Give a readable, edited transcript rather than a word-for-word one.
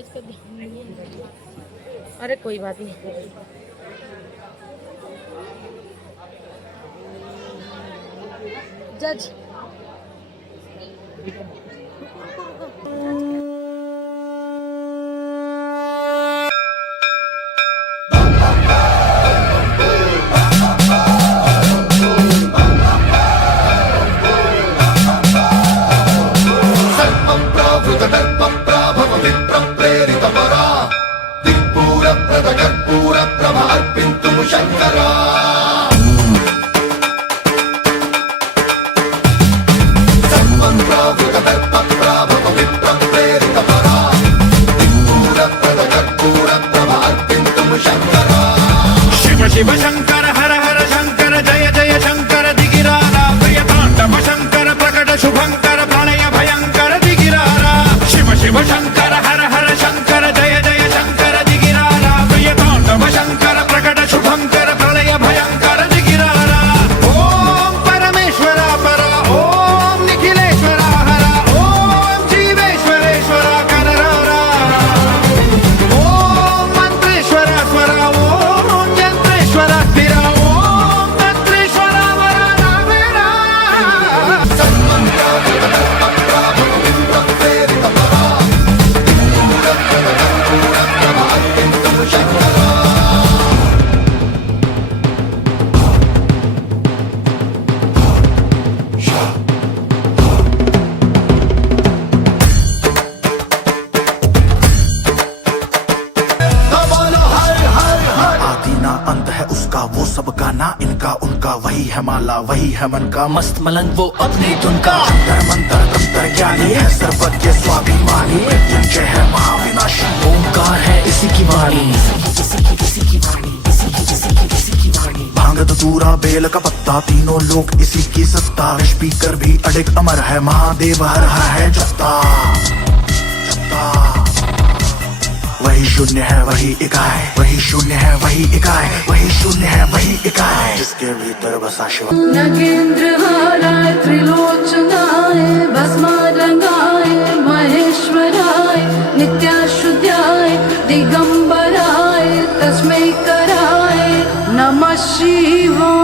इसका ध्यान नहीं है। अरे कोई बात नहीं। जज शिव शंकर हर हर शंकर जय जय शंकर दिगिरारा प्रिय तांडव शंकर प्रकट शुभंकर प्रणय भयंकर दिगिरारा शिव शिव शंकर हर हर शंकर जय जय शंकर दिगिरारा प्रिय तांडव शंकर प्रकट शुभंकर प्रणय भयंकर दिगिरारा ओम परमेश्वरा परा ओम निखिलेश्वरा हरा ओम जीवेश्वरेश्वरा कनरारा ओम मंत्रेश्वरा स्वरा ओम यंत्रेश्वरा स्थिरा ओम तंत्रेश्वरा वरा नावेरा आदि ना अंत है उसका वो सबका ना इनका उनका वही है माला वही है मन का मस्त मलंग वो अपनी धुन का अंतर मंतर तंत्र ज्ञानी है सर्वज्ञ स्वाभिमानी मृत्युंजय है महाविनाशी ओंकार है इसी की वाणी भांग धतूरा बेल का पत्ता तीनों लोग इसी की सत्ता स्पीकर भी अडिग अमर है महादेव हर है जत्ता वही शून्य है वही इकाई वही शून्य है वही इकाई वही शून्य है वही इकाई जिसके भीतर बसा शिव नगेंद्रहाराय त्रिलोचनाय भस्मारंगाय महेश्वराय नित्याशुद्धाय दिगंबराय तस्मै कराय नमः शिवाय।